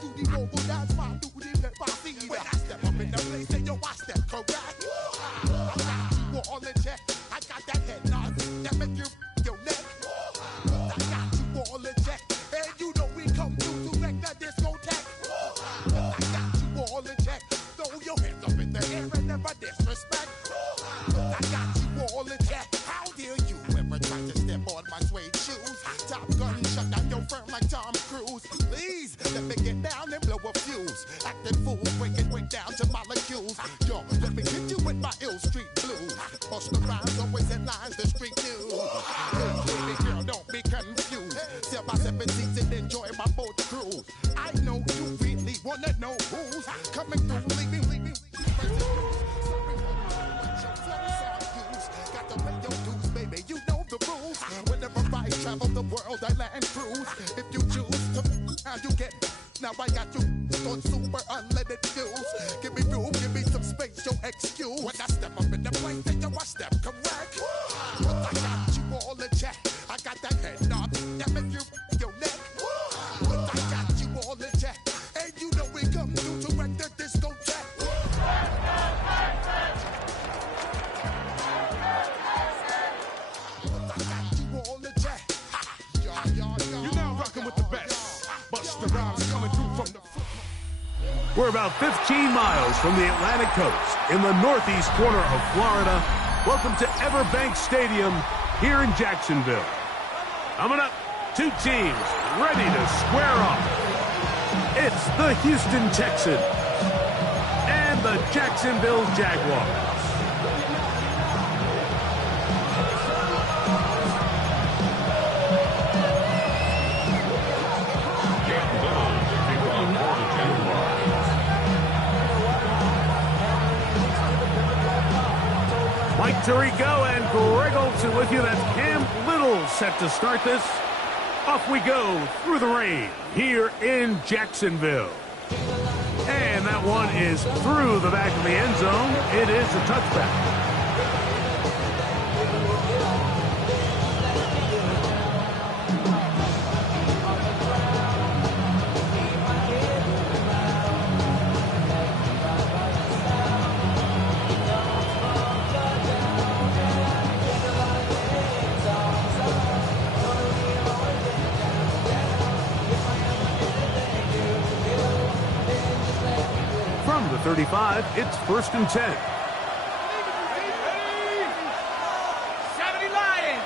duty mobile, that's my duty. Let my feet. When I step up in the place, then yo, I step correct. I got you all in check. I got that head nod that make you your neck. I got you all in check. And you know we come through to wreck the discotheque. I got you all in check. Throw your hands up in the air and never disrespect. I got you all in check. How dare you ever try to step on my suede shoes? Top gun shut down your firm like Tom Cruise. Please let me get down and blow a fuse. Acting fool, breaking way down to molecules. Yo, let me hit you with my ill street blues. Bust the rhymes, always headlines, the street news. Hey, baby girl, don't be confused. Sail by 7 seats and enjoy my boat cruise. I know you really wanna know who's coming through, leaving. Got to pay your dues, baby. You know the rules. Whenever I travel the world, I land cruise. If you choose to, how you get. Now I got you on super unleaded fuels. Give me room, give me some space, your excuse. When I step up in the place, then yo, I step correct. But I got you all in check. I got that head nod that make you your neck. But I got you all in check. And you know we come through to wreck the discotheque. You're now rocking with the best. Busta Rhymes coming through from the front. We're about 15 miles from the Atlantic coast in the northeast corner of Florida. Welcome to Everbank Stadium here in Jacksonville. Coming up, two teams ready to square off. It's the Houston Texans and the Jacksonville Jaguars. Mike Tirico and Greg Olson with you. That's Cam Little set to start this. Off we go through the rain here in Jacksonville. And that one is through the back of the end zone. It is a touchback. From the 35, it's 1st and 10. 70 Lions.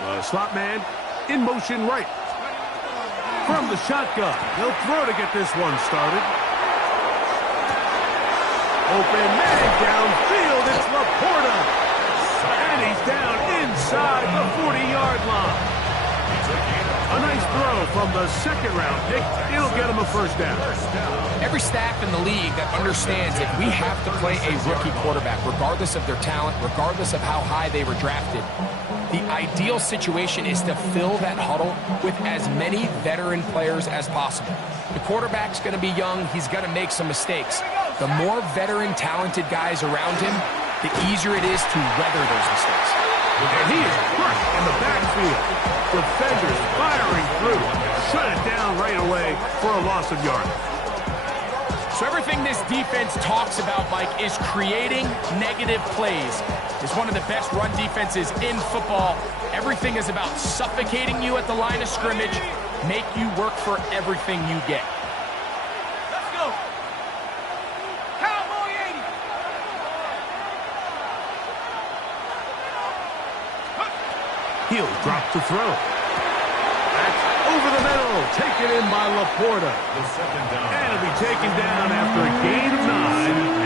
The slot man in motion right. From the shotgun, he'll throw to get this one started. Open man downfield, it's Laporta. And he's down inside the 40-yard line. A nice throw from the second-round pick. It'll get him a first down. Every staff in the league that understands that we have to play a rookie quarterback, regardless of their talent, regardless of how high they were drafted. The ideal situation is to fill that huddle with as many veteran players as possible. The quarterback's going to be young. He's going to make some mistakes. The more veteran, talented guys around him, the easier it is to weather those mistakes. And he is crushed in the backfield. Defenders firing through. Shut it down right away for a loss of yardage. So everything this defense talks about, Mike, is creating negative plays. It's one of the best run defenses in football. Everything is about suffocating you at the line of scrimmage, make you work for everything you get. Let's go. Cowboy 80. He'll drop to throw. That's over the middle. Taken in by Laporta. And it'll be taken down after a gain of 9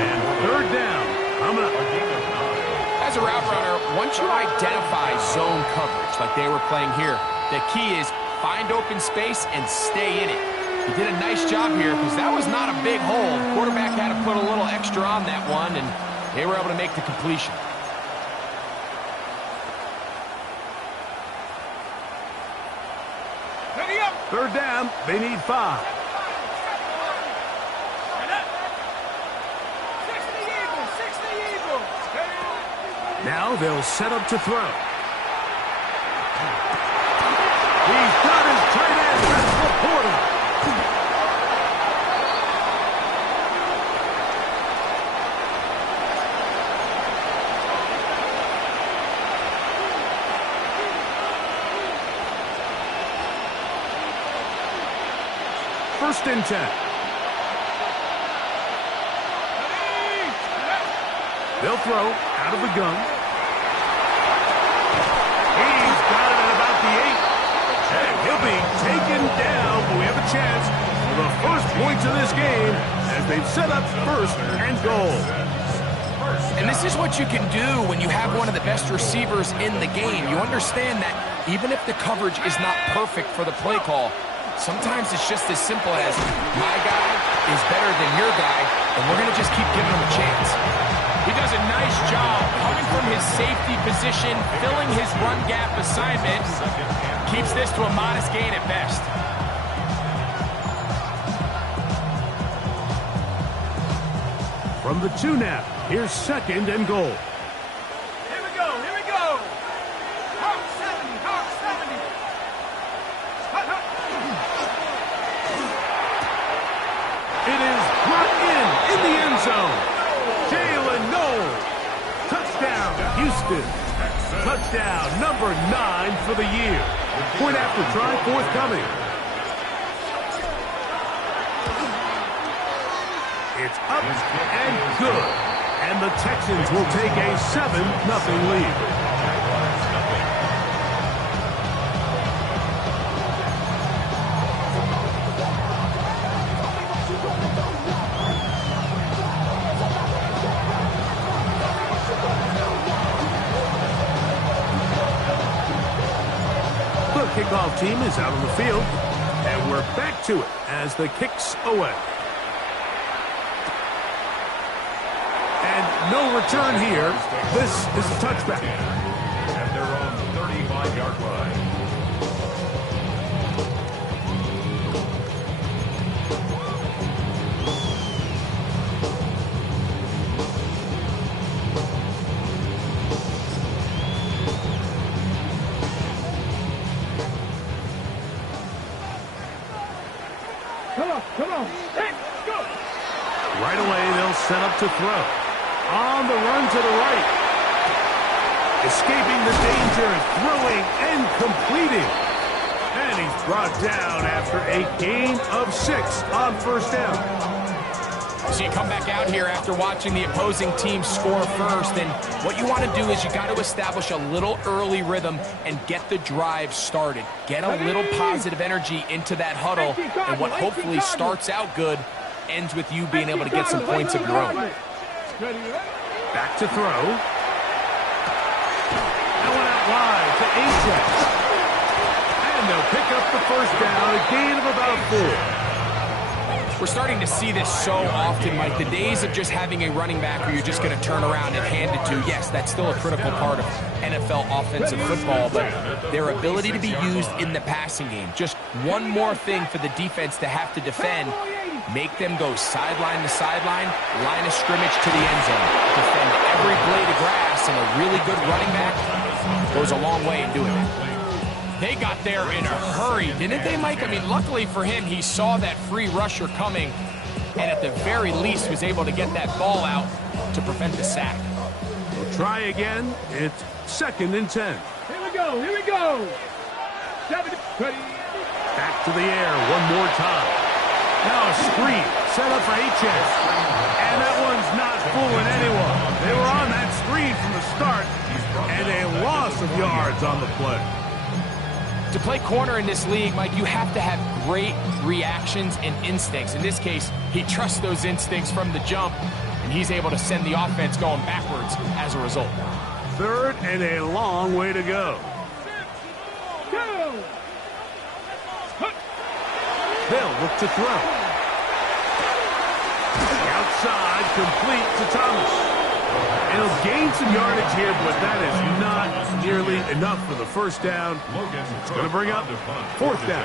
and 3rd down. Coming up. As a route runner, once you identify zone coverage like they were playing here, the key is find open space and stay in it. He did a nice job here because that was not a big hole. The quarterback had to put a little extra on that one, and they were able to make the completion. Ready up. 3rd down. They need 5. 60 Eagles. 60 Eagles. Now they'll set up to throw. He's got his tight end. That's Laporta. first and 10. They'll throw out of the gun. He's got it at about the 8. And he'll be taken down, but we have a chance for the first points of this game as they've set up first and goal. And this is what you can do when you have one of the best receivers in the game. You understand that even if the coverage is not perfect for the play call, sometimes it's just as simple as my guy is better than your guy, and we're going to just keep giving him a chance. He does a nice job coming from his safety position, filling his run gap assignment. Keeps this to a modest gain at best. From the 2 now, here's second and goal. Here we go, here we go. Hawk 70, Hawk 70. It is brought in the end zone. Jalen Knowles. Touchdown, Houston. Touchdown, number 9 for the year. Point after try forthcoming. It's up and good. And the Texans will take a 7-0 lead. The kickoff team is out on the field. And we're back to it as the kick's away. No return here. This is a touchback. At their own 35-yard line. Come on. Hey, go. Right away, they'll set up to throw. On the run to the right. Escaping the danger, throwing and completing. And he's brought down after a gain of 6 on first down. So you come back out here after watching the opposing team score first, and what you want to do is you got to establish a little early rhythm and get the drive started. Get a little positive energy into that huddle, and what hopefully starts out good ends with you being able to get some points of your own. Back to throw. That one out wide to Ajax. And they'll pick up the first down, a gain of about 4. We're starting to see this so often, Mike. The days of just having a running back where you're just going to turn around and hand it to, yes, that's still a critical part of NFL offensive football, but their ability to be used in the passing game. Just one more thing for the defense to have to defend. Make them go sideline to sideline, line of scrimmage to the end zone. Defend every blade of grass, and a really good running back goes a long way in doing that. They got there in a hurry, didn't they, Mike? I mean, luckily for him, he saw that free rusher coming, and at the very least was able to get that ball out to prevent the sack. We'll try again. It's second and 10. Here we go, here we go. Back to the air one more time. Now a screen set up for H.S. And that one's not fooling anyone. They were on that screen from the start, and a loss of yards on the play. To play corner in this league, Mike, you have to have great reactions and instincts. In this case, he trusts those instincts from the jump, and he's able to send the offense going backwards as a result. Third and a long way to go. They'll look to throw. Outside, complete to Thomas. And he'll gain some yardage here, but that is not nearly enough for the first down. It's going to bring up fourth down.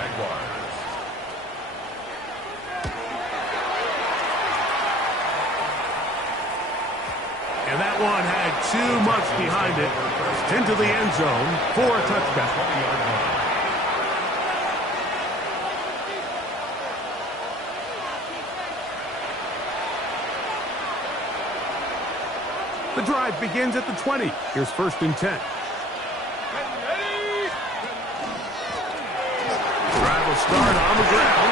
And that one had too much behind it. Into the end zone for a touchdown. The drive begins at the 20. Here's first and 10. Drive will start on the ground.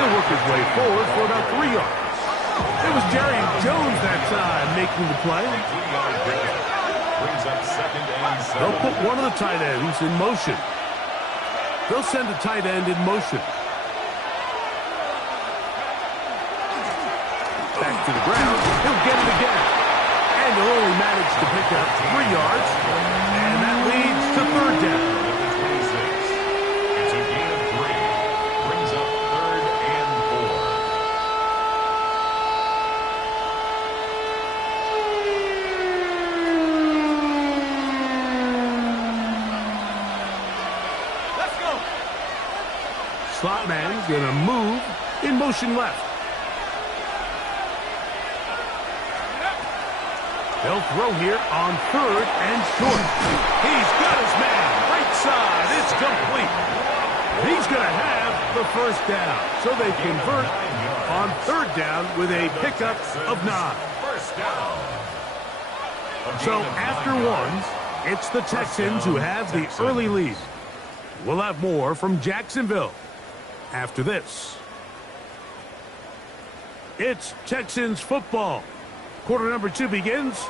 He'll He'll work his way forward for about 3 yards. It was Jerry Jones that time making the play. They'll put one of the tight ends in motion. They'll send a tight end in motion. Back to the ground. He'll get it again. And he'll only manage to pick up 3 yards. And that leads to third down. It's a gain of 3. Brings up 3rd and 4. Let's go. Slot man's going to move in motion left. They'll throw here on 3rd and short. He's got his man. Right side. It's complete. He's going to have the first down. So they convert on 3rd down with a pickup of 9. First down. So after ones, it's the Texans who have the early lead. We'll have more from Jacksonville after this. It's Texans football. Quarter number 2 begins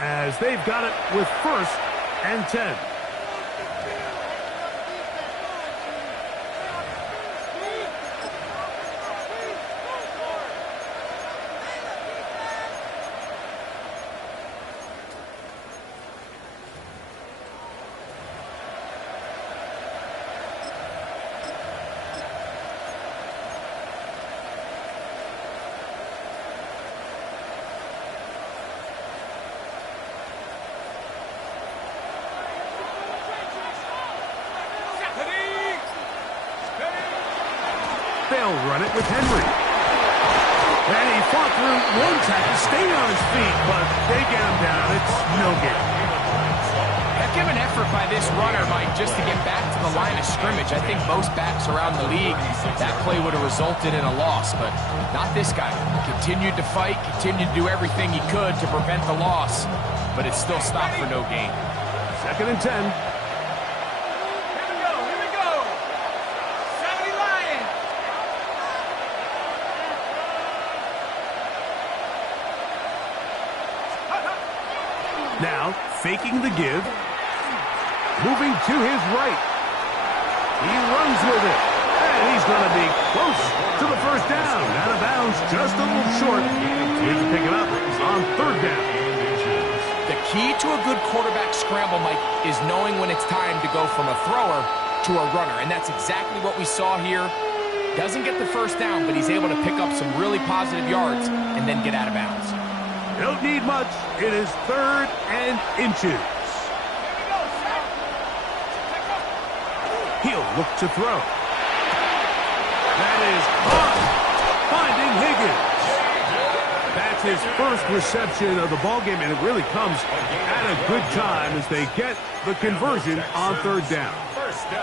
as they've got it with 1st and 10. They'll run it with Henry. And he fought through one tackle, staying on his feet, but they get him down. It's no gain. Heck of an effort by this runner, Mike, just to get back to the line of scrimmage. I think most backs around the league, that play would have resulted in a loss, but not this guy. Continued to fight, continued to do everything he could to prevent the loss, but it still stopped for no gain. 2nd and 10. Now, faking the give, moving to his right. He runs with it, and he's going to be close to the first down. Out of bounds, just a little short. He can pick it up on 3rd down. The key to a good quarterback scramble, Mike, is knowing when it's time to go from a thrower to a runner, and that's exactly what we saw here. Doesn't get the first down, but he's able to pick up some really positive yards and then get out of bounds. Don't need much. It is 3rd and inches. He'll look to throw. That is caught. Finding Higgins. That's his first reception of the ballgame, and it really comes at a good time as they get the conversion on 3rd down.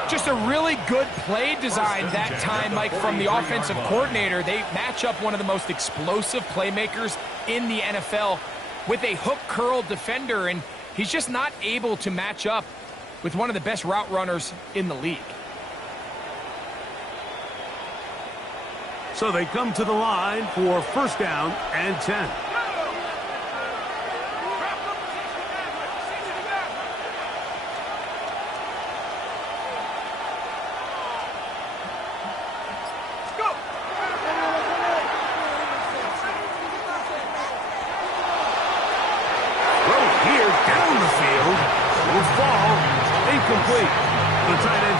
Just a really good play design that time, Mike, from the offensive coordinator. They match up one of the most explosive playmakers in the NFL with a hook curl defender, and he's just not able to match up with one of the best route runners in the league. So they come to the line for 1st down and 10.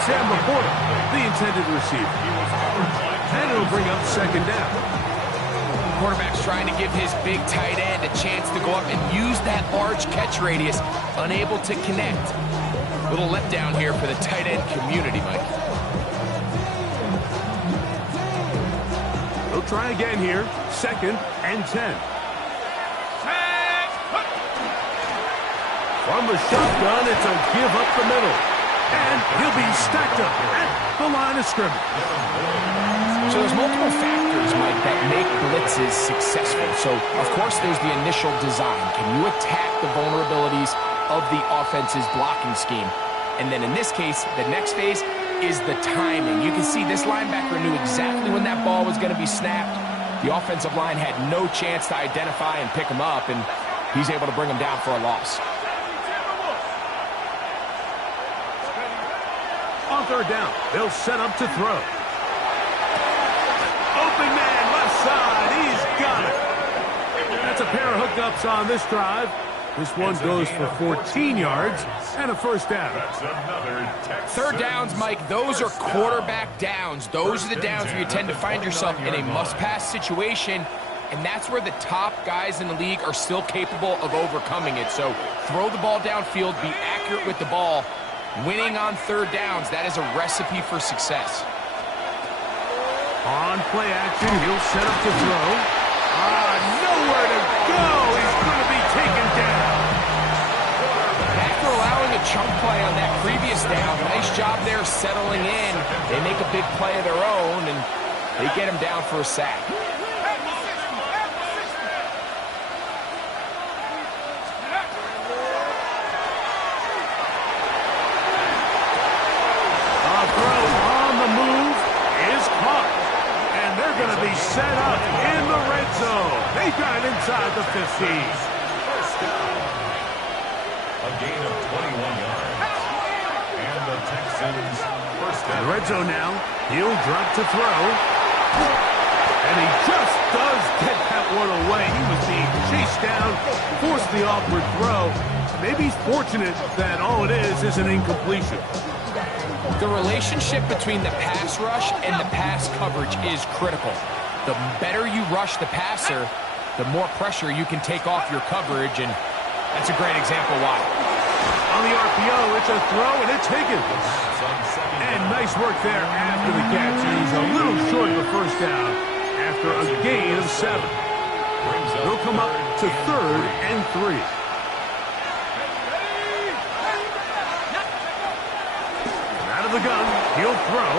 Sam Laporta, the intended receiver. And it'll bring up 2nd down. Quarterback's trying to give his big tight end a chance to go up and use that large catch radius, unable to connect. Little letdown here for the tight end community, Mike. They'll try again here, 2nd and 10. From the shotgun, it's a give up the middle. And he'll be stacked up at the line of scrimmage. So there's multiple factors, Mike, that make blitzes successful. So, of course, there's the initial design. Can you attack the vulnerabilities of the offense's blocking scheme? And then in this case, the next phase, is the timing. You can see this linebacker knew exactly when that ball was going to be snapped. The offensive line had no chance to identify and pick him up, and he's able to bring him down for a loss. On third down, they'll set up to throw. Open man, left side, he's got it. That's a pair of hookups on this drive. This one goes for 14 yards and a first down. Third downs, Mike, those are quarterback downs. Those are the downs where you tend to find yourself in a must-pass situation, and that's where the top guys in the league are still capable of overcoming it. So throw the ball downfield, be accurate with the ball. Winning on third downs, that is a recipe for success. On play action, he'll set up to throw. Nowhere to go. He's going to be taken down. After allowing a chunk play on that previous down, nice job there settling in. They make a big play of their own, and they get him down for a sack. Set up in the red zone. They got it inside the 15. First down. A gain of 21 yards. And the Texans first down. In the red zone now. He'll drop to throw. And he just does get that one away. He was being chased down, forced the awkward throw. Maybe he's fortunate that all it is an incompletion. The relationship between the pass rush and the pass coverage is critical. The better you rush the passer, the more pressure you can take off your coverage, and that's a great example why. On the RPO, it's a throw, and it's Higgins. And nice work there after the catch. He's a little short of the first down after a gain of 7. They'll come up to 3rd and 3. Out of the gun, he'll throw.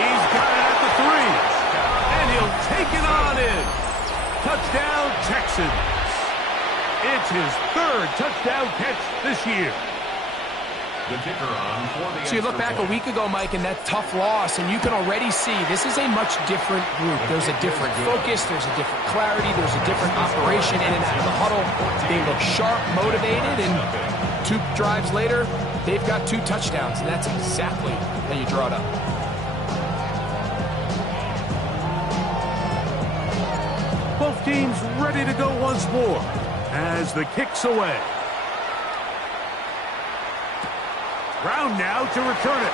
He's got it at the 3. And he'll take it on in. Touchdown, Texans. It's his 3rd touchdown catch this year. The kicker on for the So you look back a week ago, Mike, and that tough loss, and you can already see this is a much different group. There's a different focus, there's a different clarity, there's a different operation in and out of the huddle. They look sharp, motivated, and 2 drives later, they've got 2 touchdowns, and that's exactly how you draw it up. Both teams ready to go once more as the kick's away. Brown now to return it.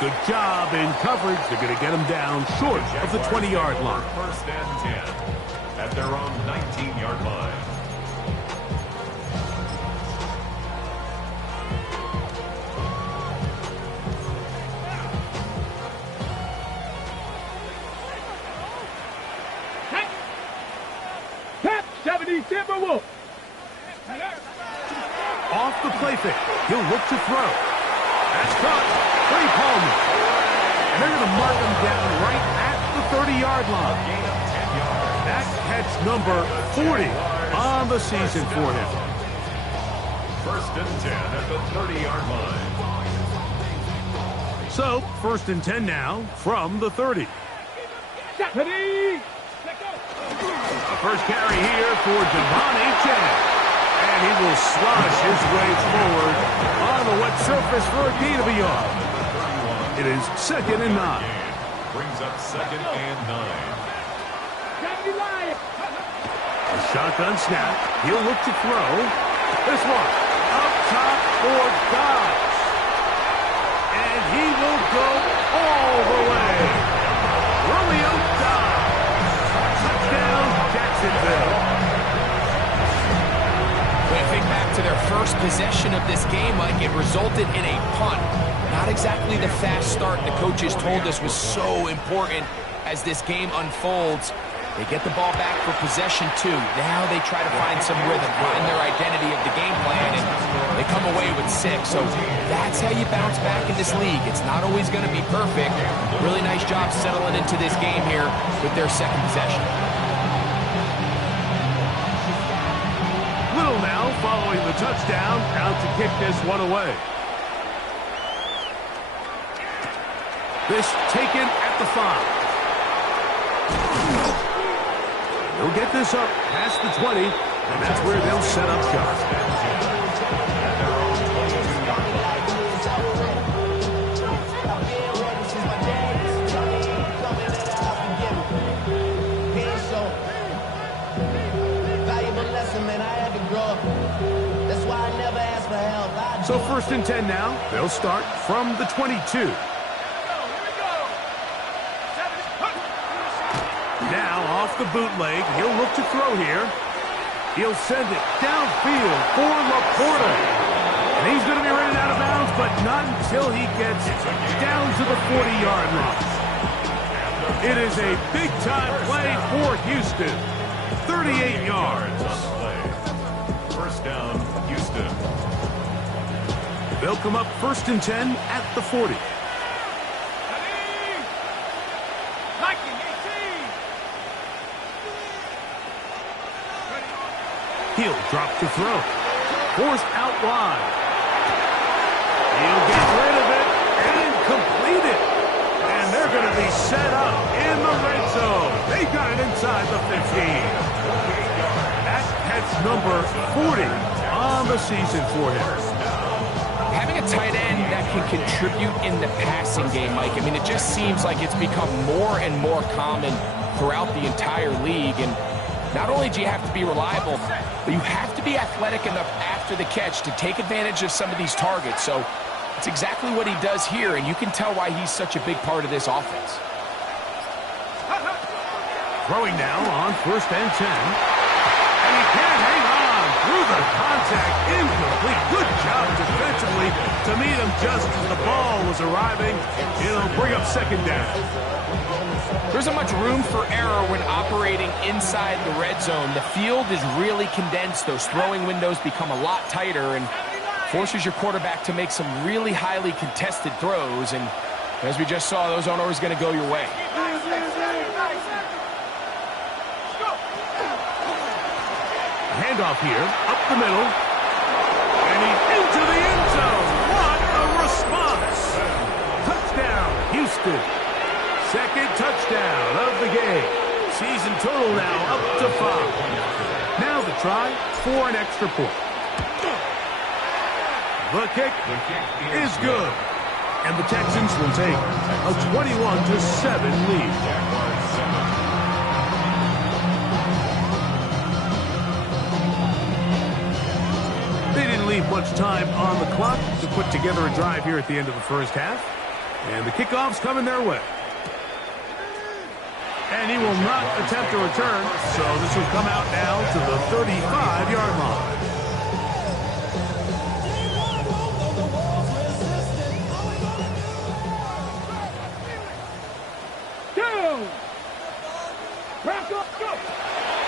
Good job in coverage. They're going to get him down short of the 20-yard line. First and 10 at their own 19-yard line. Off the play fake. He'll look to throw. That's caught. Free Palmer. And they're going to mark him down right at the 30-yard line. That catch number 40 on the season for him. First and 10 at the 30-yard line. So, 1st and 10 now from the 30. First carry here for Devontae Chan. And he will slosh his way forward on the wet surface for a gain of a yard. It is 2nd and 9. Brings up 2nd and 9. A shotgun snap. He'll look to throw. This one up top for Dobbs. And he will go all the way. Romeo Dobbs. Touchdown, Jacksonville. Think back to their first possession of this game, Mike, it resulted in a punt. Not exactly the fast start the coaches told us was so important as this game unfolds. They get the ball back for possession 2. Now they try to find some rhythm, find their identity of the game plan, and they come away with 6. So that's how you bounce back in this league. It's not always going to be perfect. Really nice job settling into this game here with their 2nd possession. Little now following the touchdown, out to kick this one away. This taken at the 5. They'll get this up past the 20, and that's where they'll set up shop. So 1st and 10 now. They'll start from the 22. Now off the bootleg, he'll look to throw here. He'll send it downfield for Laporta. And he's going to be running out of bounds, but not until he gets down to the 40-yard line. It is a big-time play for Houston. 38 yards. First down, Houston. They'll come up 1st and 10 at the 40. He'll drop to throw. Forced out wide. He'll get rid of it and complete it. And they're going to be set up in the red zone. They got it inside the 15. That's number 40 on the season for him. Having a tight end that can contribute in the passing game, Mike, I mean, it just seems like it's become more and more common throughout the entire league. And not only do you have to be reliable, but you have to be athletic enough after the catch to take advantage of some of these targets. So it's exactly what he does here, and you can tell why he's such a big part of this offense. Throwing now on 1st and 10. And he can't hang on through the contact. Incomplete. Good job defensively to meet him just as the ball was arriving. It'll bring up 2nd down. There isn't much room for error when operating inside the red zone. The field is really condensed. Those throwing windows become a lot tighter and forces your quarterback to make some really highly contested throws. And as we just saw, those aren't always going to go your way. Handoff here, up the middle. And he's into the end zone. What a response. Touchdown, Houston. 2nd touchdown of the game. Season total now up to 5. Now the try for an extra point. The kick is good. And the Texans will take a 21-7 lead. They didn't leave much time on the clock to put together a drive here at the end of the 1st half. And the kickoff's coming their way. And he will not attempt a return, so this will come out now to the 35-yard line.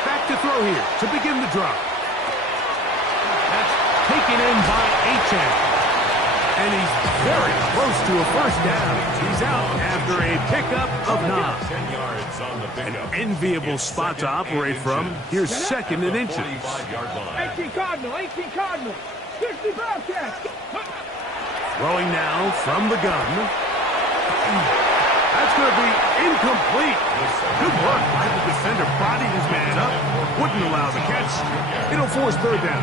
Back to throw here to begin the drive. That's taken in by Achane. And he's very close to a 1st down. He's out after a pickup of 9. 10 yards on the pickup. An enviable spot to operate from. Here's 2nd and inches. 45-yard line. 18 Cardinal, 60 Bobcats. Throwing now from the gun. That's going to be incomplete. Good work by the defender. Bodied his man up. Wouldn't allow the catch. It'll force 3rd down.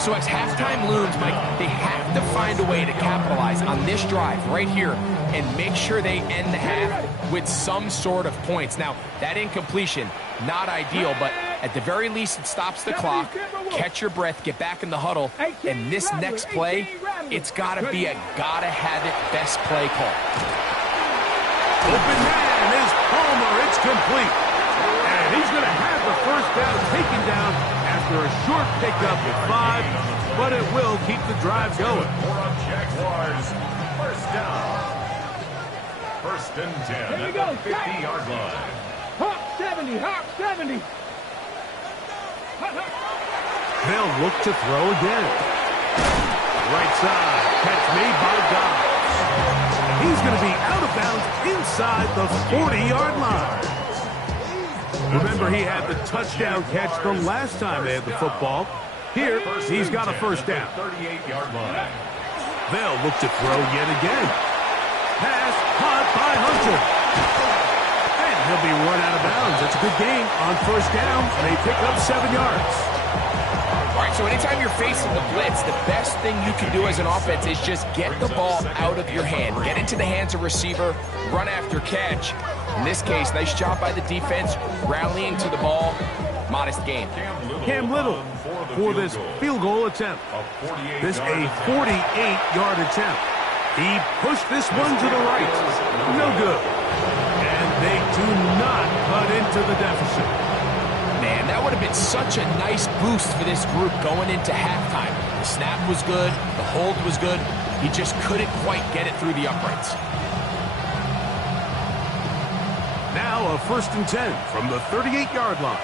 So as halftime looms, Mike, they have to find a way to capitalize on this drive right here and make sure they end the half with some sort of points. Now, that incompletion, not ideal, but at the very least, it stops the clock. Catch your breath, get back in the huddle, and this next play, it's got to be a gotta-have-it best play call. Open man is Palmer. It's complete. And he's going to have the 1st down taken down after a short pickup at 5, but it will keep the drive going. For a Jaguars, 1st down. 1st and 10 at the 50-yard line. Hawk 70. They'll look to throw again. Right side, catch made by Dobbs. He's going to be out of bounds inside the 40-yard line. Remember, he had the touchdown catch the last time they had the football. Here, he's got a 1st down. 38-yard line. They'll look to throw yet again. pass caught by Hunter. And he'll be run out of bounds. That's a good gain on first down. They pick up 7 yards. All right, so anytime you're facing the blitz, the best thing you can do as an offense is just get the ball out of your hand. Get into the hands of receiver, run after catch. In this case, nice job by the defense, rallying to the ball. Modest gain. Cam Little for this field goal attempt. This a 48-yard attempt. He pushed this one to the right. No good. And they do not cut into the deficit. Man, that would have been such a nice boost for this group going into halftime. The snap was good. The hold was good. He just couldn't quite get it through the uprights. Now a 1st and 10 from the 38-yard line.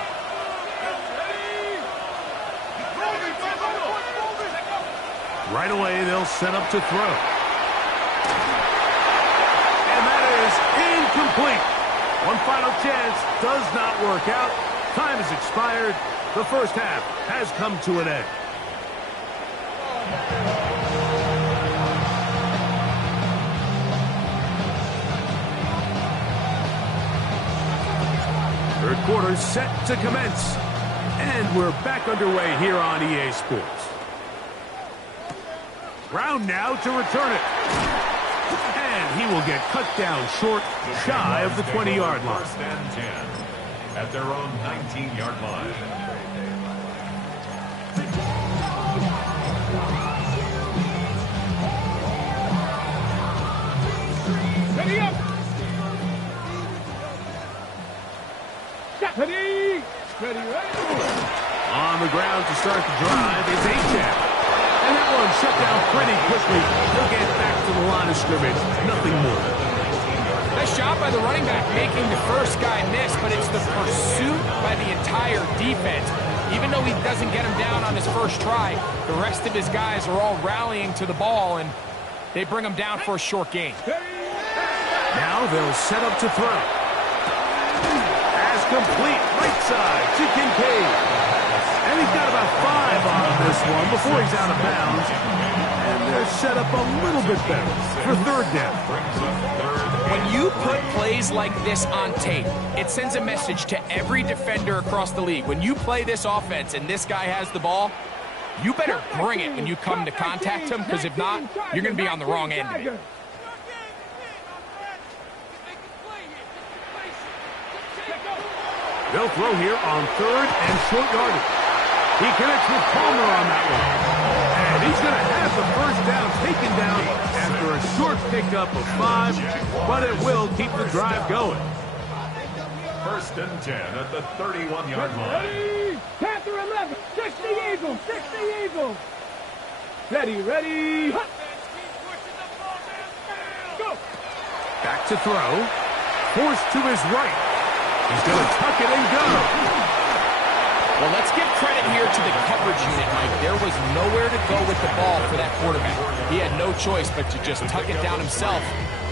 Right away, they'll set up to throw. And that is incomplete. One final chance does not work out. Time has expired. The first half has come to an end. Third quarter set to commence. And we're back underway here on EA Sports. Brown now to return it. And he will get cut down short, shy of the 20-yard line. 1st and 10 at their own 19-yard line. Ready up. Ready. Ready. On the ground to start the drive is A-Chat. And that one shut down pretty quickly. He'll get back to the line of scrimmage. Nothing more. Nice job by the running back making the first guy miss, but it's the pursuit by the entire defense. Even though he doesn't get him down on his first try, the rest of his guys are all rallying to the ball, and they bring him down for a short gain. Now they'll set up to throw. Pass complete, right side to Kincaid. And he's got about 5 on this one before he's out of bounds. And they're set up a little bit better for 3rd down. When you put plays like this on tape, it sends a message to every defender across the league. When you play this offense and this guy has the ball, you better bring it when you come to contact him, because if not, you're going to be on the wrong end of it. They'll throw here on 3rd and short yardage. He connects with Palmer on that one. And he's going to have the first down taken down after a short pickup of 5, but it will keep the drive going. 1st and 10 at the 31-yard line. Ready. Panther 11. 60 Eagles. 60 Eagles. Ready. Ready. Go. Back to throw. Forced to his right. He's going to tuck it and go. Well, let's give credit here to the coverage unit, Mike. There was nowhere to go with the ball for that quarterback. He had no choice but to just tuck it down himself,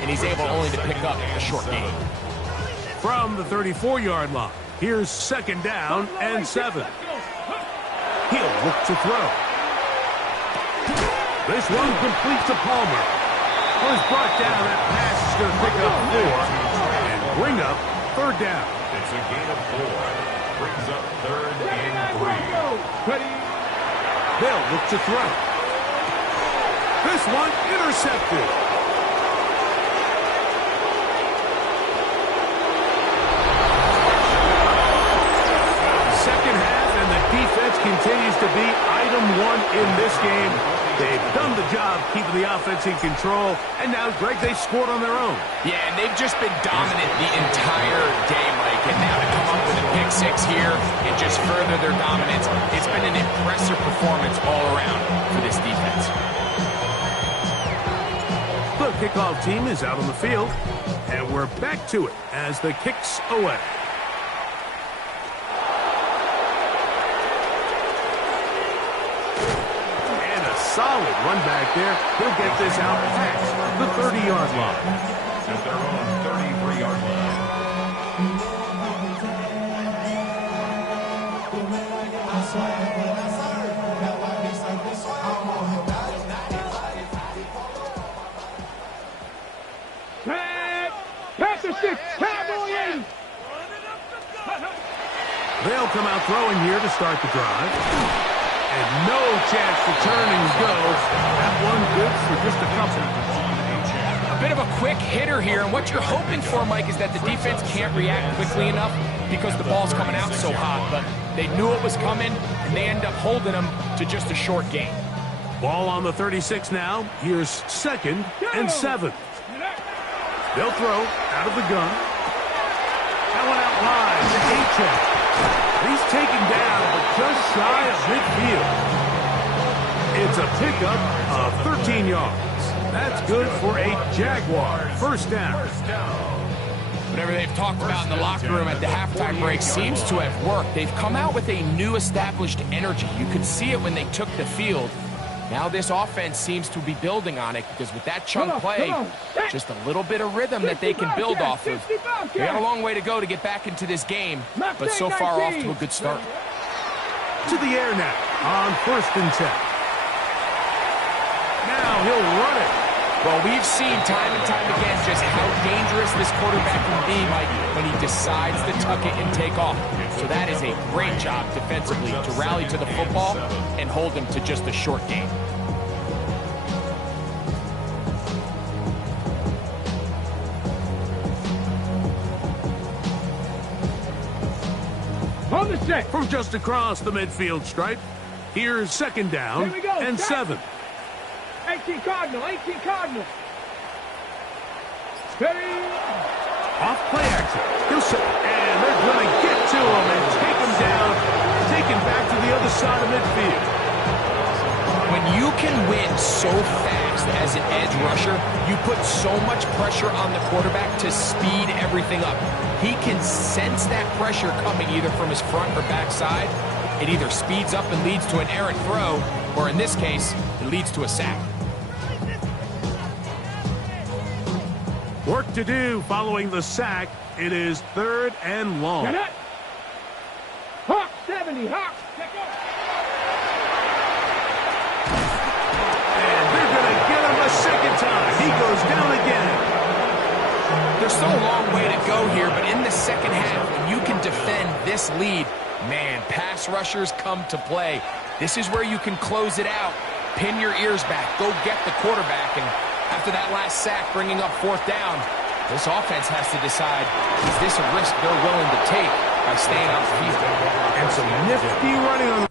and he's able only to pick up a short gain. From the 34-yard line, here's 2nd down and 7. He'll look to throw. This one complete to Palmer. Was brought down. That pass is going to pick up 4 and bring up 3rd down. It's a gain of 4. Brings up 3rd and 3. Ready. They'll look to throw. This one intercepted. Second half, and the defense continues to be item 1 in this game. They've done the job keeping the offense in control, and now, Greg, they scored on their own. Yeah, and they've just been dominant the entire day, Mike, and now to come up with a pick 6 here and just further their dominance, it's been an impressive performance all around for this defense. The kickoff team is out on the field, and we're back to it as the kick's away. Solid run back there. He'll get this out past the 30-yard line. At their own 33-yard line. the 6, cowboy 80. They'll come out throwing here to start the drive. And no chance to turn and go. That one good for just a couple. A bit of a quick hitter here, and what you're hoping for, Mike, is that the defense can't react quickly enough because the ball's coming out so hot. But they knew it was coming, and they end up holding them to just a short gain. Ball on the 36 now. Here's 2nd and 7. They'll throw out of the gun. That one out wide to A-check. He's taken down, but just shy of midfield. It's a pickup of 13 yards. That's good for a Jaguar first down. Whatever they've talked about in the locker room at the halftime break seems to have worked. They've come out with a new established energy. You could see it when they took the field. Now this offense seems to be building on it because with that chunk play, just a little bit of rhythm that they can build off of. They got a long way to go to get back into this game, but so far off to a good start. To the air now on 1st and 10. Now he'll run it. Well, we've seen time and time again just how dangerous this quarterback can be, Mike, when he decides to tuck it and take off. So that is a great job defensively to rally to the football and hold him to just a short game. On the 6. From just across the midfield stripe, here's 2nd down and 7. 18 Cardinal, 18 Cardinal. Steady. Off play action. And they're going to get to him and take him down, take him back to the other side of midfield. When you can win so fast as an edge rusher, you put so much pressure on the quarterback to speed everything up. He can sense that pressure coming either from his front or back side. It either speeds up and leads to an errant throw, or in this case, it leads to a sack. Work to do following the sack. It is 3rd and long. Hawk 70, Hawk. And they're going to get him a 2nd time. He goes down again. There's still a long way to go here, but in the second half, when you can defend this lead, man, pass rushers come to play. This is where you can close it out, pin your ears back, go get the quarterback, and after that last sack bringing up 4th down, this offense has to decide, is this a risk they're willing to take by staying on the field? And some nifty running on the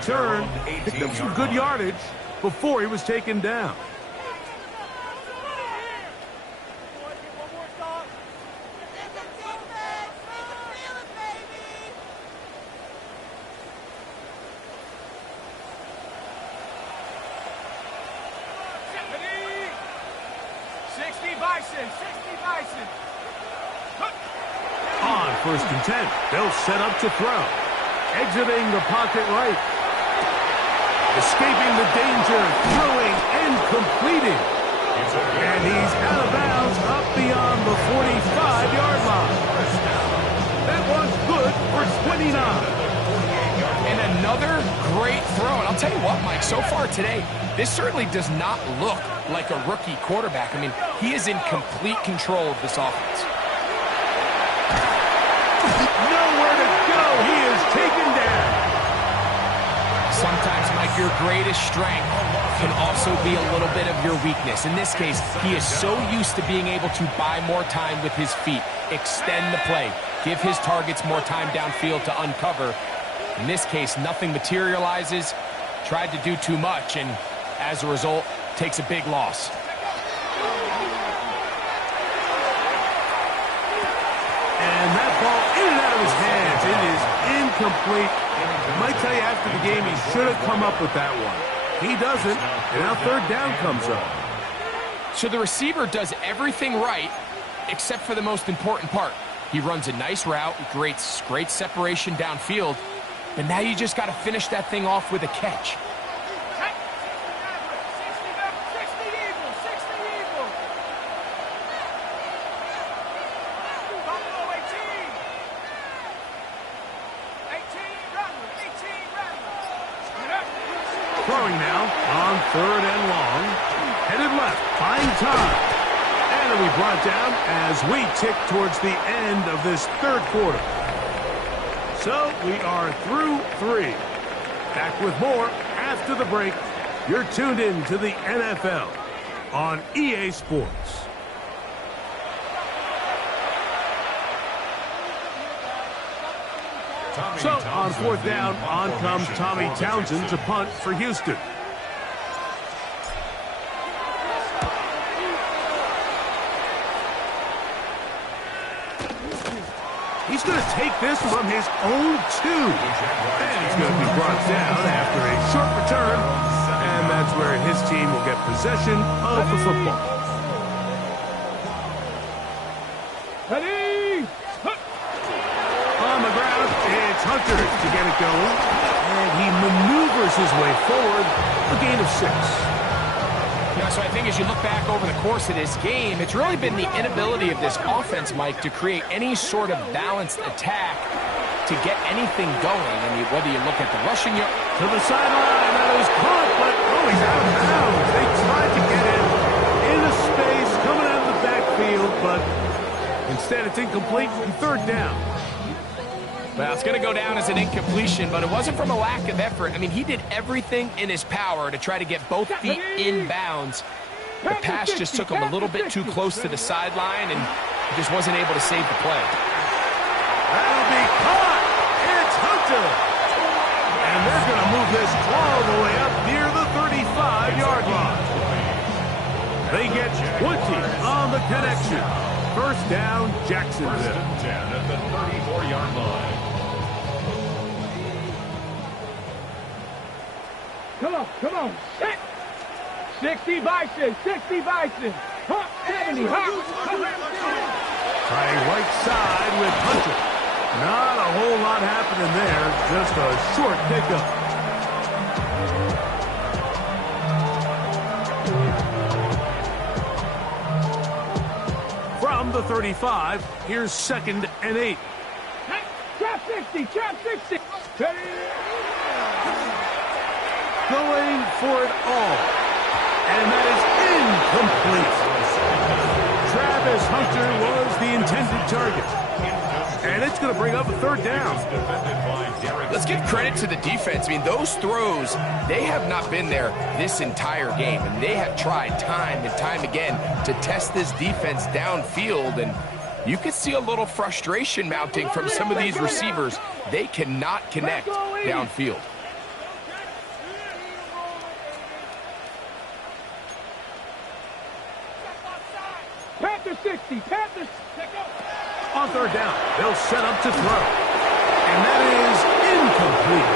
turn, picked up some good yardage before he was taken down. On 1st and 10, they'll set up to throw. Exiting the pocket right. Escaping the danger, throwing and completing. And he's out of bounds up beyond the 45-yard line. That one's good for 29. And another great throw. And I'll tell you what, Mike, so far today, this certainly does not look like a rookie quarterback. I mean, he is in complete control of this offense. Sometimes, Mike, your greatest strength can also be a little bit of your weakness. In this case, he is so used to being able to buy more time with his feet, extend the play, give his targets more time downfield to uncover. In this case, nothing materializes, tried to do too much, and as a result, takes a big loss. And that ball in and out of his hands. It is incomplete. I might tell you after the game he should have come up with that one. He doesn't, and now third down comes up. So the receiver does everything right except for the most important part. He runs a nice route, great separation downfield, but now you just got to finish that thing off with a catch. Throwing now on third and long. Headed left, buying time. And it'll be brought down as we tick towards the end of this third quarter. So we are through 3. Back with more after the break. You're tuned in to the NFL on EA Sports. So on fourth down, on comes Tommy Townsend to punt for Houston. He's going to take this from his own 2. And he's going to be brought down after a short return. And that's where his team will get possession of the football. Ready? On the ground, it's Hunter to get it going. And he maneuvers his way forward, a gain of 6. Yeah, so I think as you look back over the course of this game, it's really been the inability of this offense, Mike, to create any sort of balanced attack to get anything going. And whether you look at the rushing yard. To the sideline, that was caught, but he's out of bounds. They tried to get him into space, coming out of the backfield, but instead it's incomplete and third down. Well, it's going to go down as an incompletion, but it wasn't from a lack of effort. I mean, he did everything in his power to try to get both feet in bounds. The pass just took him a little bit too close to the sideline, and he just wasn't able to save the play. That'll be caught. It's Hunter. And they're going to move this all the way up near the 35-yard line. They get 20 on the connection. First down, Jacksonville. First and 10 at the 34-yard line. Come on, set. 60 Bison, 60 Bison. Hop, 70, hop. Trying right side with Hunter. Not a whole lot happening there, just a short pickup. From the 35, here's 2nd and 8. Trap 60, trap 60. Going for it all. And that is incomplete. Travis Hunter was the intended target. And it's going to bring up a third down. Let's give credit to the defense. I mean, those throws, they have not been there this entire game. And they have tried time and time again to test this defense downfield. And you could see a little frustration mounting from some of these receivers. They cannot connect downfield. Panther 60, Panther. On third down, they'll set up to throw. And that is incomplete.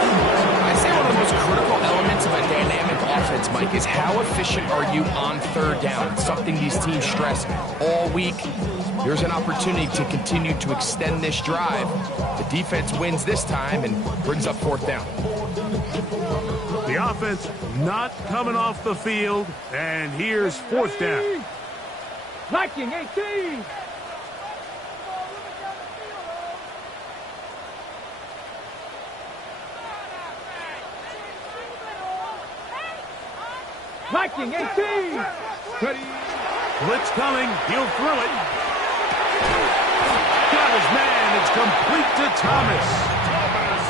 I'd say one of the most critical elements of a dynamic offense, Mike, is how efficient are you on third down? It's something these teams stress all week. Here's an opportunity to continue to extend this drive. The defense wins this time and brings up fourth down. The offense not coming off the field. And here's fourth down. Viking 18. Viking 18. Blitz coming. He'll throw it. Got his man. It's complete to Thomas.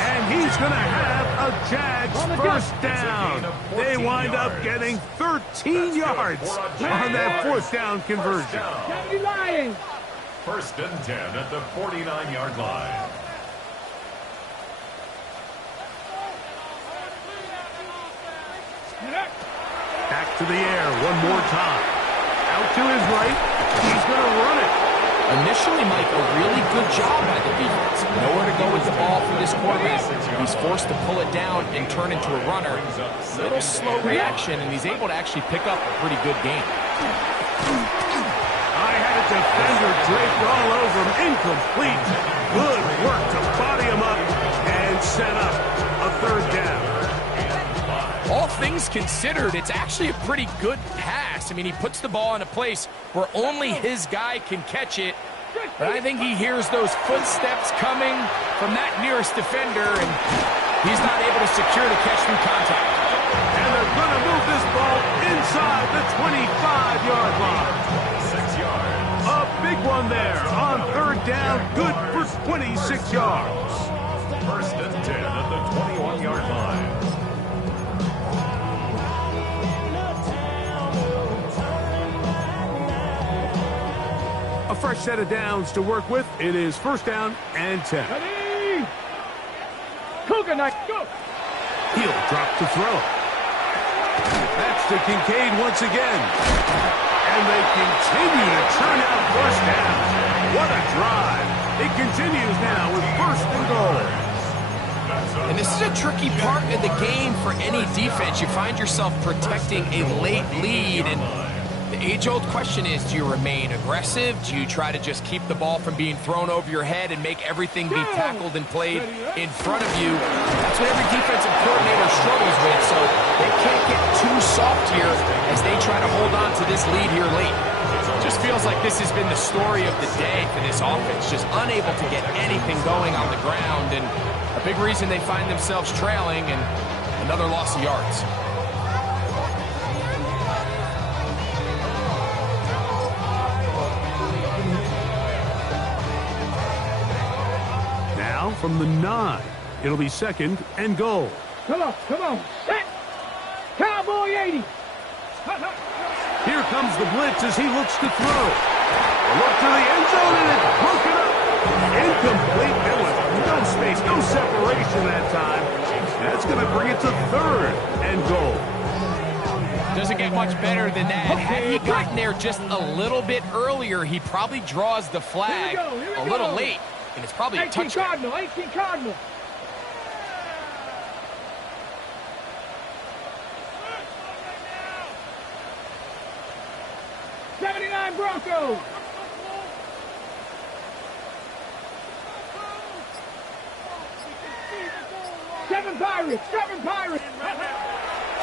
And he's He's going to have a Jags first down. They wind up getting 13 yards on that fourth down conversion. First and 10 at the 49-yard line. Back to the air one more time. Out to his right. He's going to run it. Initially, Mike, a really good job by the defense. Nowhere to go with the ball for this quarterback. He's forced to pull it down and turn into a runner. A little slow reaction, and he's able to actually pick up a pretty good game. I had a defender draped all over him. Incomplete. Good work to body him up and set up a third down. All things considered, it's actually a pretty good pass. I mean, he puts the ball in a place where only his guy can catch it. But I think he hears those footsteps coming from that nearest defender, and he's not able to secure the catch through contact. And they're going to move this ball inside the 25-yard line. 6 yards. A big one there on third down. Good for 26 yards. First and 10 at the 21-yard line. A fresh set of downs to work with. It is first down and 10. Ready? Cougar Knight, go! He'll drop to throw. That's to Kincaid once again. And they continue to churn out first down. What a drive. It continues now with first and goal. And this is a tricky part of the game for any defense. You find yourself protecting a late lead, and the age-old question is, do you remain aggressive? Do you try to just keep the ball from being thrown over your head and make everything be tackled and played in front of you? That's what every defensive coordinator struggles with, so they can't get too soft here as they try to hold on to this lead here late. It just feels like this has been the story of the day for this offense, just unable to get anything going on the ground, and a big reason they find themselves trailing and another loss of yards. Now from the 9, it'll be second and goal. Come on, set! Cowboy 80! Here comes the blitz as he looks to throw. A look to the end zone, and it's broken up. Incomplete. There was no space, no separation that time. That's going to bring it to third and goal. Doesn't get much better than that. Had he gotten there just a little bit earlier, he probably draws the flag a little late, and it's probably a touchdown. 18 Cardinal. Broncos. 7 Pirates.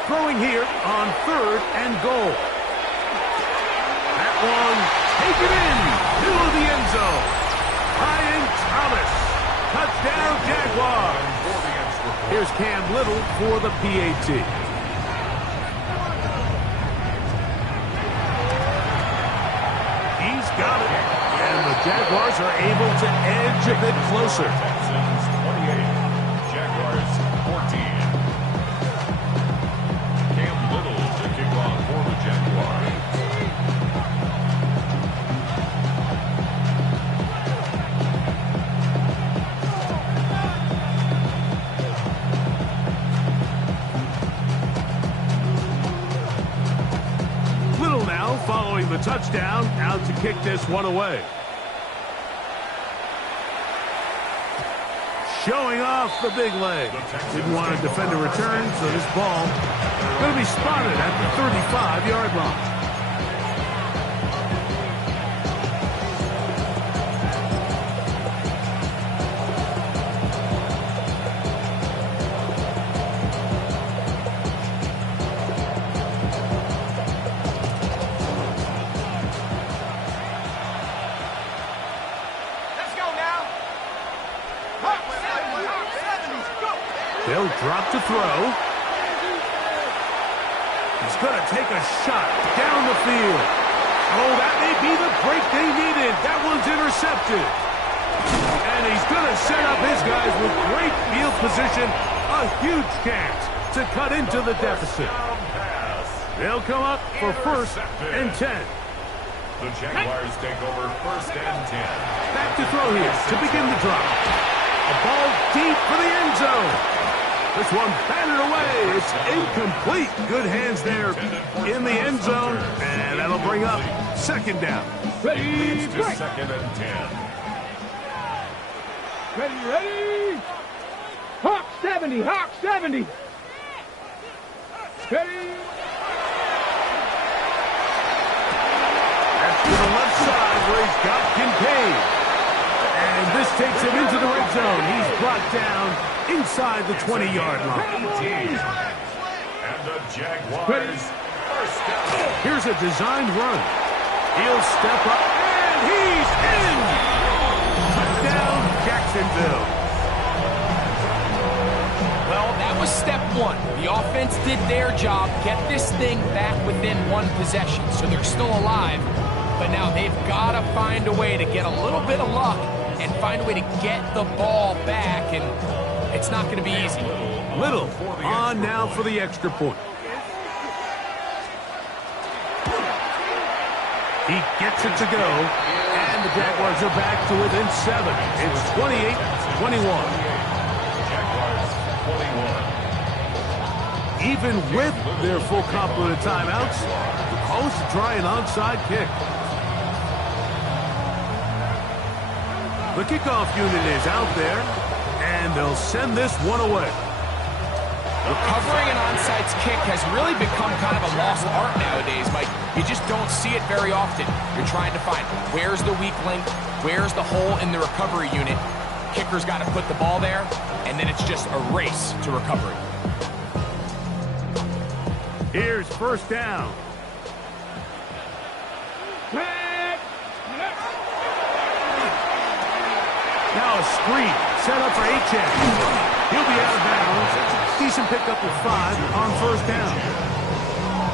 Throwing here on third and goal. That one taken in, middle of the end zone. Ryan Thomas, touchdown Jaguars. Here's Cam Little for the PAT. Got it. And the Jaguars are able to edge a bit closer. Texans 28, Jaguars 14. Cam Little to kick off for the Jaguars. Little now following the touchdown, out to kick this one away. Showing off the big leg. Didn't want to defend a return, so this ball going to be spotted at the 35-yard line. They'll drop to throw. He's going to take a shot down the field. Oh, that may be the break they needed. That one's intercepted. And he's going to set up his guys with great field position, a huge chance to cut into the deficit. They'll come up for first and 10. The Jaguars take over first and 10. Back to throw here to begin the drive. A ball deep for the end zone. This one batted away. It's incomplete. Good hands there in the end zone. And that'll bring up second down. Ready, To break. second and 10. Ready. Hawk 70, Hawk 70. Ready. That's to the left side where he's got Kincaid. And this takes him into the red zone. He's brought down inside the 20-yard line. And the Jaguars first down. Here's a designed run. He'll step up, and he's in! Touchdown, Jacksonville. Well, that was step one. The offense did their job, get this thing back within one possession, so they're still alive. But now they've got to find a way to get a little bit of luck and find a way to get the ball back, and it's not going to be easy. Little on now for the extra point. He gets it to go, and the Jaguars are back to within 7. It's 28-21. Jaguars 21. Even with their full complement of timeouts, the call is to try an onside kick. The kickoff unit is out there, and they'll send this one away. Recovering an onside kick has really become kind of a lost art nowadays, Mike. You just don't see it very often. You're trying to find where's the weak link, where's the hole in the recovery unit. Kicker's got to put the ball there, and then it's just a race to recovery. Here's first down. Now a screen set up for H.N. He'll be out of bounds. Decent pickup of 5 on first down.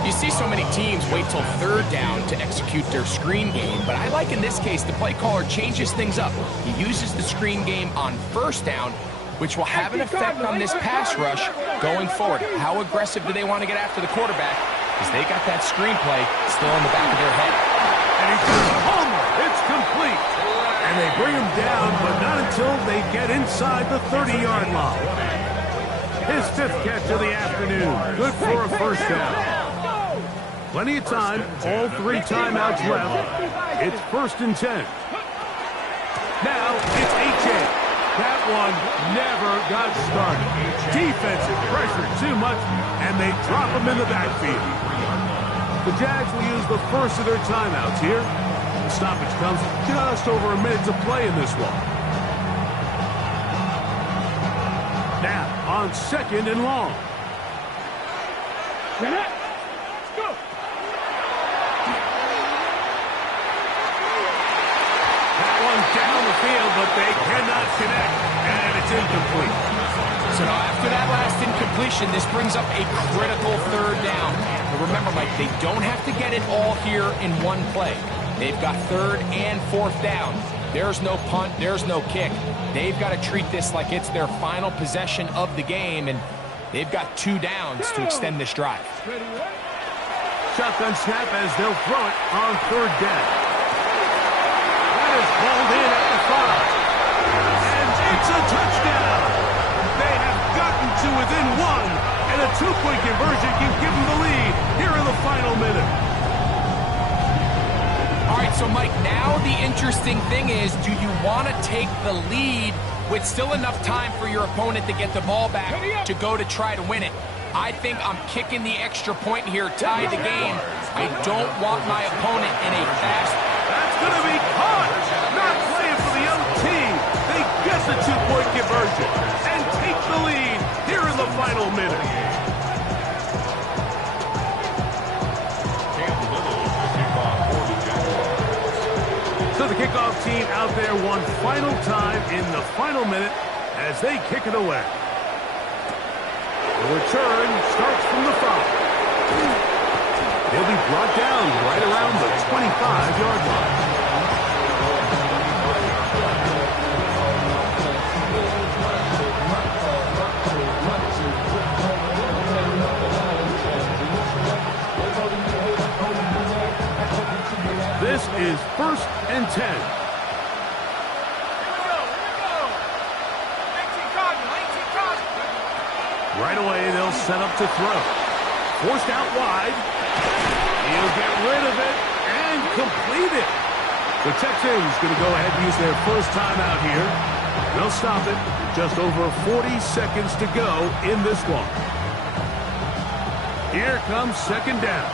You see so many teams wait till third down to execute their screen game, but I like in this case the play caller changes things up. He uses the screen game on first down, which will have an effect on this pass rush going forward. How aggressive do they want to get after the quarterback? Because they got that screen play still in the back of their head. And he's a homer. It's complete. And they bring him down, but not until they get inside the 30-yard line. His 5th catch of the afternoon. Good for a first down. Plenty of time. All 3 timeouts left. It's first and 10. Now it's H.A. That one never got started. Defensive pressure too much, and they drop him in the backfield. The Jags will use the first of their timeouts here. The stoppage comes just over a minute to play in this one. Now on second and long. Let's go. That one down the field, but they cannot connect, and it's incomplete. So now after that last incompletion, this brings up a critical third down. But remember, Mike, they don't have to get it all here in one play. They've got third and fourth down. There's no punt, there's no kick. They've got to treat this like it's their final possession of the game, and they've got 2 downs to extend this drive. Shotgun snap as they'll throw it on third down. That is pulled in at the 5. And it's a touchdown. They have gotten to within 1, and a 2-point conversion can give them the lead here in the final minute. All right, so Mike, now the interesting thing is, do you want to take the lead with still enough time for your opponent to get the ball back to go to try to win it? I think I'm kicking the extra point here, tie the game. I don't want my opponent in a fast. That's going to be caught. Not playing for the other team. They get the 2-point conversion and take the lead here in the final minute. So the kickoff team out there one final time in the final minute as they kick it away. The return starts from the 5. He'll be brought down right around the 25-yard line. 10. Right away, they'll set up to throw. Forced out wide. He'll get rid of it and complete it. The Texans going to go ahead and use their first timeout here. They'll stop it with just over 40 seconds to go in this one. Here comes second down.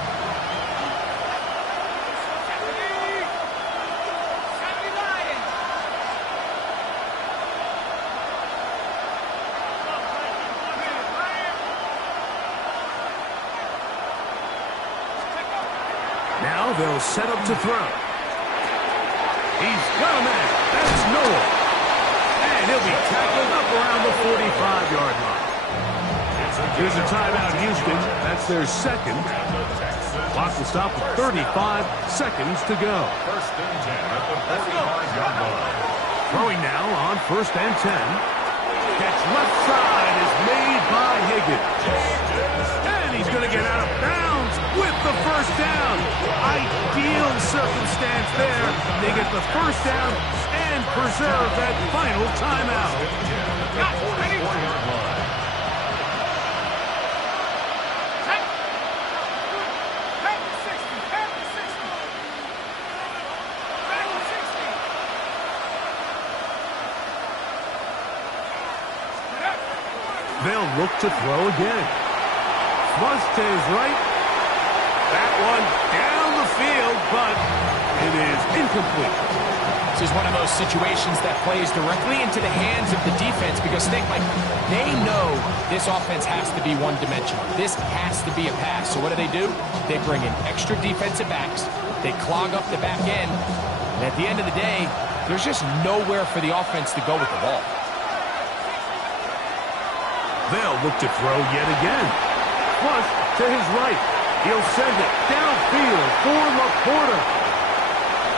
Now they'll set up to throw. He's got a man. That's Noah. And he'll be tackled up around the 45-yard line. Here's a timeout, Houston. That's their second. Clock will stop with 35 seconds to go. First and 10 at the 45-yard line. Throwing now on first and 10. Catch left side is made by Higgins. And he's going to get out of bounds with the first down. Ideal circumstance there. They get the first down and preserve that final timeout. They'll look to throw again. Thrust to his right. That one down the field, but it is incomplete. This is one of those situations that plays directly into the hands of the defense because think, like, they know this offense has to be one-dimensional. This has to be a pass. So what do? They bring in extra defensive backs. They clog up the back end. And at the end of the day, there's just nowhere for the offense to go with the ball. They'll look to throw yet again. Flush to his right. He'll send it downfield for Laporta.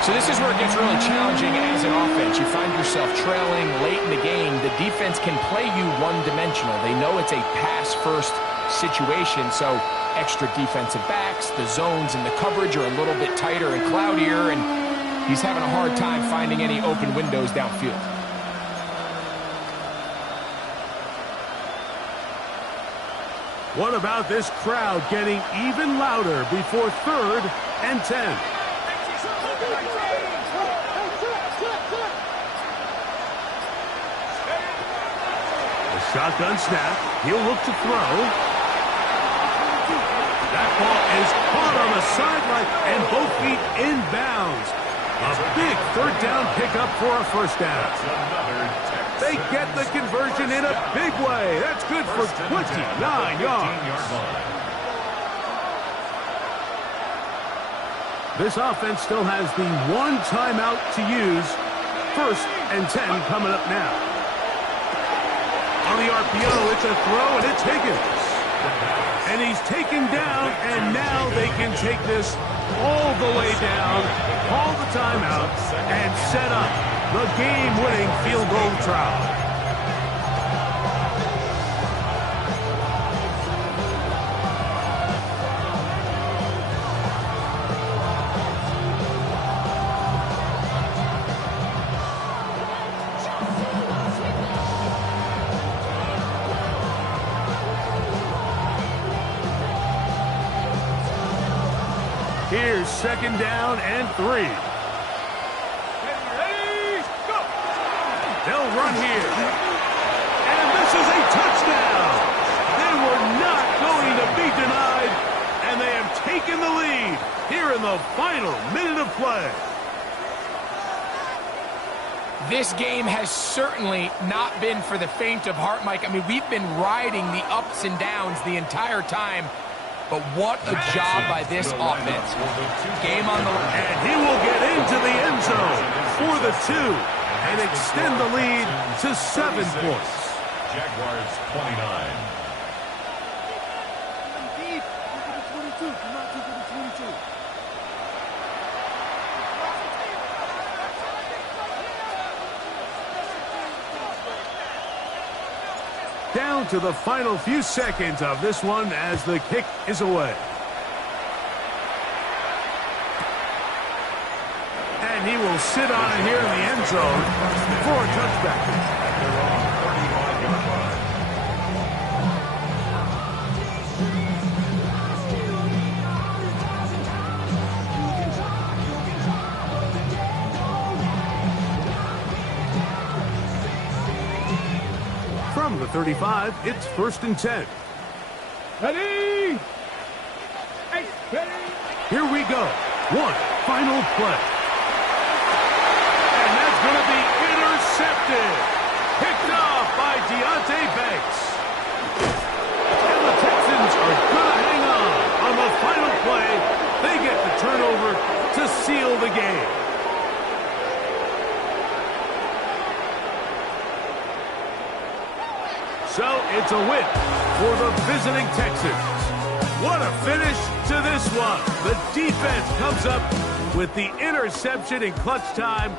So this is where it gets really challenging as an offense. You find yourself trailing late in the game. The defense can play you one-dimensional. They know it's a pass-first situation, so extra defensive backs, the zones and the coverage are a little bit tighter and cloudier, and he's having a hard time finding any open windows downfield. What about this crowd getting even louder before third and 10? The shotgun snap. He'll look to throw. That ball is caught on the sideline and both feet inbounds. A big third down pickup for a first down. They get the conversion in a big way. That's good for 29 yards. This offense still has the one timeout to use. First and 10 coming up now. On the RPO, it's a throw, and it's Higgins. And he's taken down, and now they can take this all the way down, call the timeout, and set up the game-winning field goal try. Here's second down and 3. Ready, go! They'll run here. And this is a touchdown. They were not going to be denied, and they have taken the lead here in the final minute of play. This game has certainly not been for the faint of heart, Mike. I mean, we've been riding the ups and downs the entire time. But what a job by this offense. Game on the line. And he will get into the end zone for the 2 and extend the lead to 7 points. Jaguars 29. Deep. Go to the 22. Come on, go to the 22. Down to the final few seconds of this one as the kick is away. And And he will sit on it here in the end zone for a touchback. At their own 35-yard line. From the 35, it's 1st and 10. Ready? Hey, ready? Here we go. One final play. And that's going to be intercepted. Picked off by Deontay Banks. And the Texans are going to hang on the final play. They get the turnover to seal the game. So it's a win for the visiting Texans. What a finish to this one. The defense comes up with the interception in clutch time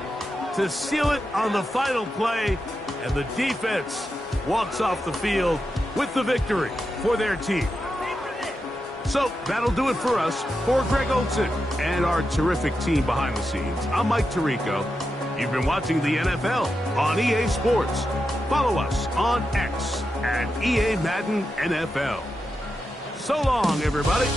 to seal it on the final play, and the defense walks off the field with the victory for their team. So that'll do it for us. For Greg Olson and our terrific team behind the scenes, I'm Mike Tirico. You've been watching the NFL on EA Sports. Follow us on X at EA Madden NFL. So long, everybody.